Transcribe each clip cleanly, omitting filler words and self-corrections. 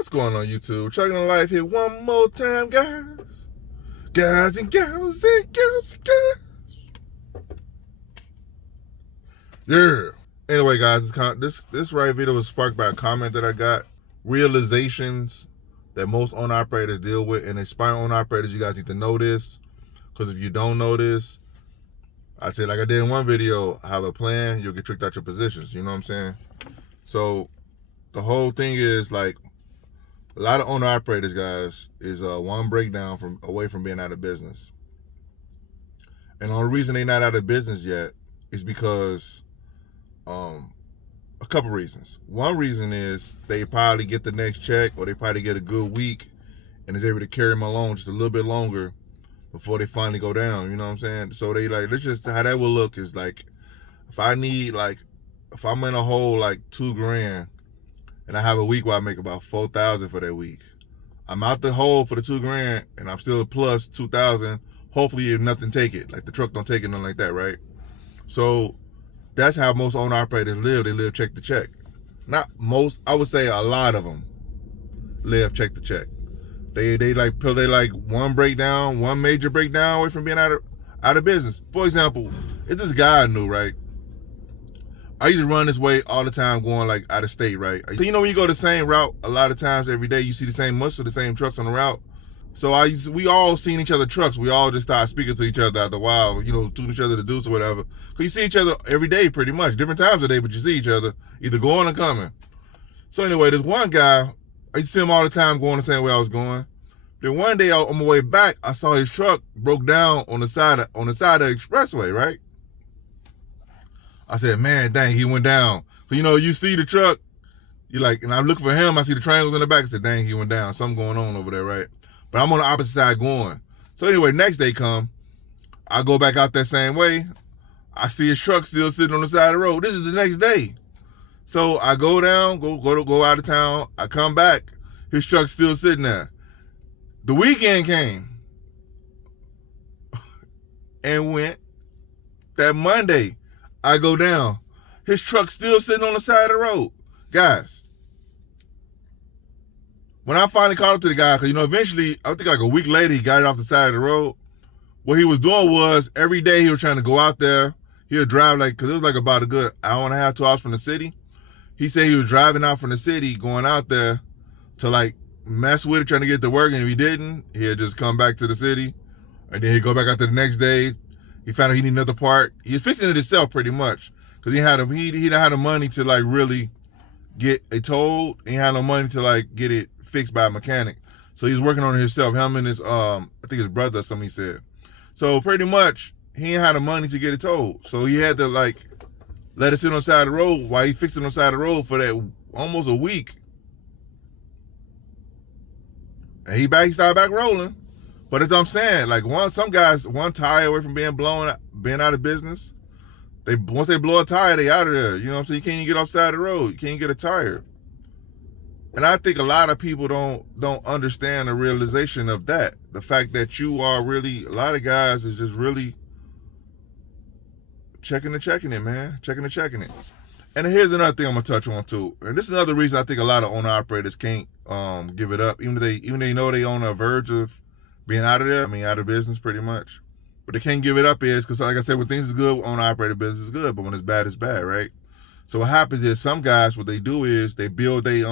What's going on, YouTube? Chugging on Life here one more time, guys. Guys and girls and girls and girls. Yeah. Anyway, guys, this right video was sparked by a comment that I got. Realizations that most owner-operators deal with, and aspiring owner-operators, you guys need to know this. Because if you don't know this, I say, like I did in one video, have a plan, you'll get tricked out your positions. You know what I'm saying? So the whole thing is, like, a lot of owner-operators, guys, is one breakdown away from being out of business. And the only reason they're not out of business yet is because a couple reasons. One reason is they probably get the next check, or they probably get a good week and is able to carry them along just a little bit longer before they finally go down. You know what I'm saying? So they like, let's just, how that will look is like, if I'm in a hole like $2,000 and I have a week where I make about $4,000 for that week, I'm out the hole for the $2,000 and I'm still plus $2,000. Hopefully if nothing take it, like the truck don't take it, nothing like that, right? So that's how most owner operators live. They live check to check. Not most, I would say a lot of them live check to check. They like one major breakdown away from being out of business. For example, it's this guy I knew, right? I used to run this way all the time, going like out of state, right? So you know, when you go the same route, a lot of times every day you see the same muscle, the same trucks on the route. So we all seen each other trucks. We all just started speaking to each other after a while, you know, tuning each other to deuce or whatever. Cause you see each other every day pretty much, different times of the day, but you see each other either going or coming. So anyway, this one guy, I used to see him all the time going the same way I was going. Then one day on my way back, I saw his truck broke down on the side of the expressway, right? I said, man, dang, he went down. So, you know, you see the truck, you like, and I'm looking for him, I see the triangles in the back. I said, dang, he went down. Something going on over there, right? But I'm on the opposite side going. So anyway, next day come, I go back out that same way. I see his truck still sitting on the side of the road. This is the next day. So I go down, go out of town. I come back, his truck's still sitting there. The weekend came and went. That Monday, I go down. His truck's still sitting on the side of the road. Guys, when I finally caught up to the guy, because, you know, eventually, I think like a week later, he got it off the side of the road. What he was doing was, every day he was trying to go out there. He would drive, like, because it was like about a good hour and a half, 2 hours from the city. He said he was driving out from the city, going out there to, like, mess with it, trying to get to work, and if he didn't, he'd just come back to the city, and then he'd go back out there the next day. He found out he needed another part. He was fixing it himself pretty much, because he didn't have the money to like really get it towed. He had no money to like get it fixed by a mechanic, so he's working on it himself. Him and his I think his brother or something, he said. So pretty much he ain't had the money to get it towed, so he had to like let it sit on the side of the road while he fixed it on the side of the road for that almost a week. And he started back rolling. But as I'm saying, like some guys, one tire away from being out of business. Once they blow a tire, they out of there. You know what I'm saying? You can't even get off the side of the road. You can't get a tire. And I think a lot of people don't understand the realization of that. The fact that you are really, a lot of guys is just really checking it, man. Checking it. And here's another thing I'm gonna touch on too. And this is another reason I think a lot of owner operators can't give it up, even they know they on the verge of being out of there. I mean, out of business pretty much. But they can't give it up is because, like I said, when things is good, owner operator business is good. But when it's bad, it's bad, right? So what happens is some guys, what they do is they build they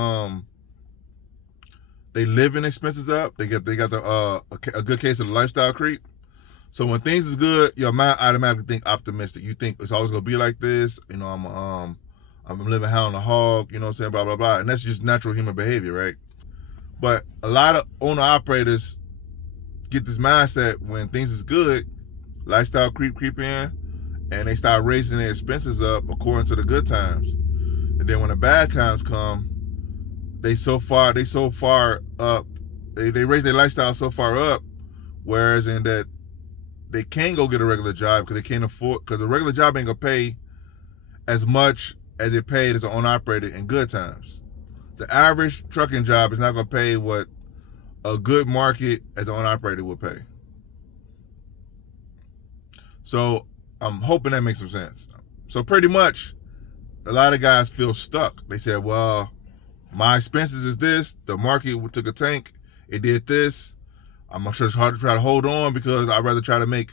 living expenses up. They got a good case of the lifestyle creep. So when things is good, your mind automatically think optimistic. You think it's always gonna be like this. You know, I'm living high on the hog. You know what I'm saying? Blah blah blah. And that's just natural human behavior, right? But a lot of owner operators get this mindset when things is good, lifestyle creep in, and they start raising their expenses up according to the good times. And then when the bad times come, they so far up, they raise their lifestyle so far up, whereas in that they can't go get a regular job because they can't afford, because the regular job ain't gonna pay as much as it paid as an owner operator in good times. The average trucking job is not gonna pay what a good market as an owner operator would pay. So I'm hoping that makes some sense. So pretty much, a lot of guys feel stuck. They said, well, My expenses is this. The market took a tank. It did this. I'm sure it's hard to try to hold on because I'd rather try to make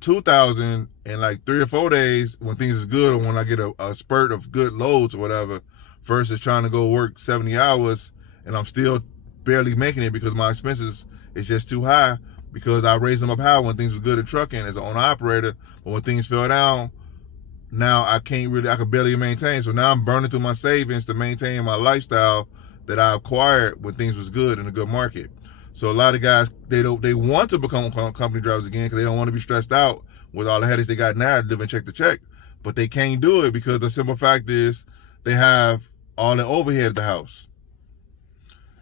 2,000 in like 3 or 4 days when things is good, or when I get a spurt of good loads or whatever, versus trying to go work 70 hours and I'm still barely making it because my expenses is just too high, because I raised them up high when things were good in trucking as an owner operator, but when things fell down, now I could barely maintain. So now I'm burning through my savings to maintain my lifestyle that I acquired when things was good in a good market. So a lot of guys, they want to become company drivers again because they don't want to be stressed out with all the headaches they got now, living check to check. But they can't do it because the simple fact is they have all the overhead at the house,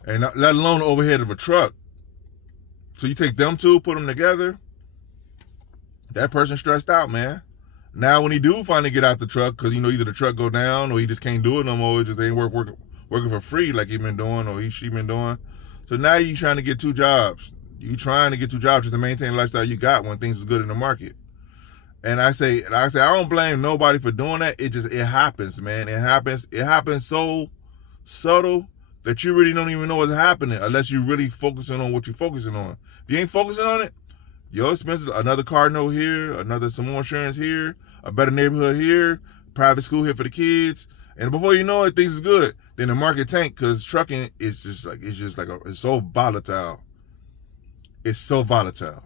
and let alone the overhead of a truck. So you take them two, put them together, that person's stressed out, man. Now when he do finally get out the truck, because either the truck go down or he just can't do it no more, it just ain't working for free like he been doing or she been doing. So now you trying to get 2 jobs. You trying to get 2 jobs just to maintain the lifestyle you got when things was good in the market. And I say, I don't blame nobody for doing that. It happens, man. It happens so subtle that you really don't even know what's happening unless you're really focusing on what you're focusing on. If you ain't focusing on it, your expenses, another car note here, some more insurance here, a better neighborhood here, private school here for the kids, and before you know it, things is good. Then the market tank, because trucking is it's so volatile. It's so volatile.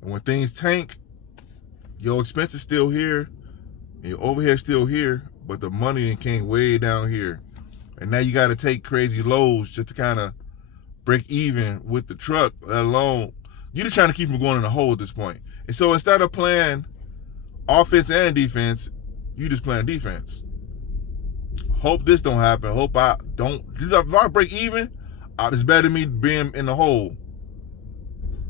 And when things tank, your expenses still here, and your overhead still here, but the money came way down here. And now you got to take crazy loads just to kind of break even with the truck, let alone you're just trying to keep them going in a hole at this point. And so instead of playing offense and defense, you just playing defense. Hope this don't happen. Hope I don't. If I break even, it's better than me being in the hole.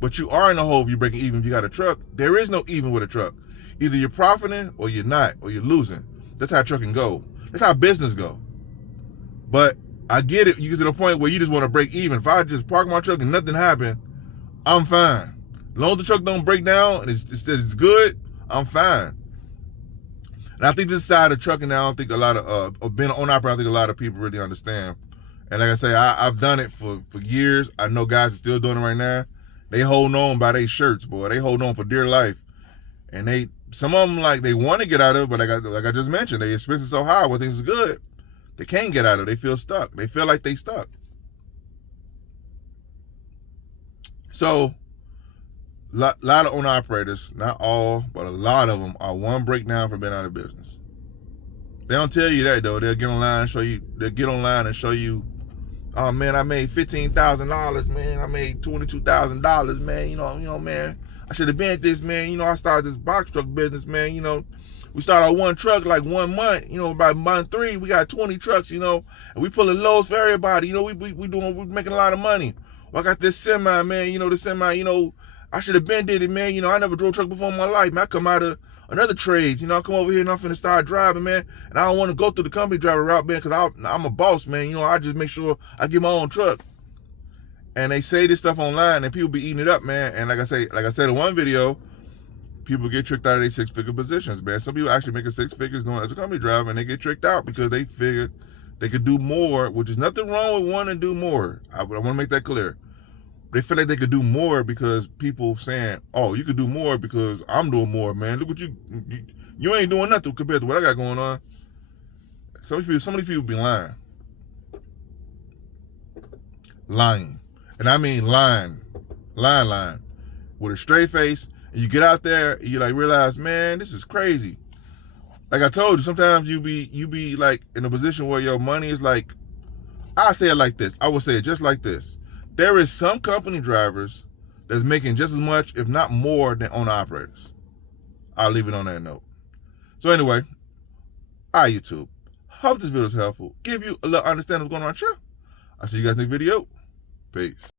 But you are in the hole if you're breaking even. If you got a truck, there is no even with a truck. Either you're profiting or you're not, or you're losing. That's how trucking go. That's how business go. But I get it. You get to the point where you just want to break even. If I just park my truck and nothing happened, I'm fine. As long as the truck don't break down and it's good, I'm fine. And I think this side of trucking now, I don't think a lot of being an owner operator, I think a lot of people really understand. And like I say, I've done it for years. I know guys are still doing it right now. They hold on by their shirts, boy. They hold on for dear life. And some of them, like, they want to get out of it, but like I just mentioned, their expenses so high when things are good, they can't get out of it. They feel stuck. They feel like they stuck. So, lot of owner operators, not all, but a lot of them are one breakdown from being out of business. They don't tell you that though. They'll get online and show you. They'll get online and show you, oh man, I made $15,000, man. I made $22,000, man. You know, man. I should have been at this, man. I started this box truck business, man. We started our one truck like 1 month. By month 3, we got 20 trucks. And we pulling loads for everybody. We're making a lot of money. Well, I got this semi, man. The semi. I should have been did it, man. I never drove a truck before in my life, man. I come out of another trades. I come over here and I'm finna start driving, man. And I don't want to go through the company driver route, man, because I'm a boss, man. I just make sure I get my own truck. And they say this stuff online, and people be eating it up, man. And like I said in one video, people get tricked out of their 6-figure positions, man. Some people actually making 6 figures doing as a company driver, and they get tricked out because they figure they could do more, which is nothing wrong with wanting to do more. I want to make that clear. They feel like they could do more because people saying, oh, you could do more because I'm doing more, man. Look what you ain't doing nothing compared to what I got going on. Some of these people be lying. Lying. And I mean lying with a straight face. And you get out there and you realize, man, this is crazy. Like I told you, sometimes you be like in a position where your money is like, I say it like this. I would say it just like this. There is some company drivers that's making just as much, if not more, than owner operators. I'll leave it on that note. So anyway, YouTube. Hope this video is helpful. Give you a little understanding of what's going on here. I'll see you guys in the next video. Peace.